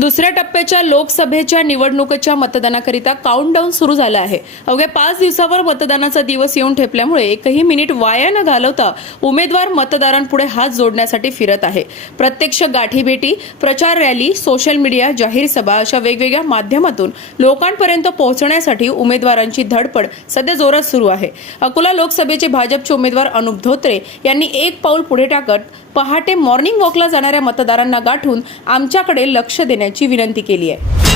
दुसऱ्या टप्प्याच्या लोकसभेच्या निवडणुकीच्या मतदानाकरिता काउंटडाऊन सुरू झालं आहे. अवघ्या पाच दिवसावर मतदानाचा दिवस येऊन ठेपल्यामुळे एकही मिनिट वाया न घालवता उमेदवार मतदारांपुढे हात जोडण्यासाठी फिरत आहे. प्रत्यक्ष गाठीभेटी प्रचार रॅली सोशल मीडिया जाहीर सभा अशा वेगवेगळ्या माध्यमातून लोकांपर्यंत पोहोचण्यासाठी उमेदवारांची धडपड सध्या जोरात सुरू आहे. अकोला लोकसभेचे भाजपचे उमेदवार अनुप धोत्रे यांनी एक पाऊल पुढे टाकत पहाटे मॉर्निंग वॉकला जाणाऱ्या मतदारांना गाठून आमच्याकडे लक्ष देण्याची विनंती केली आहे.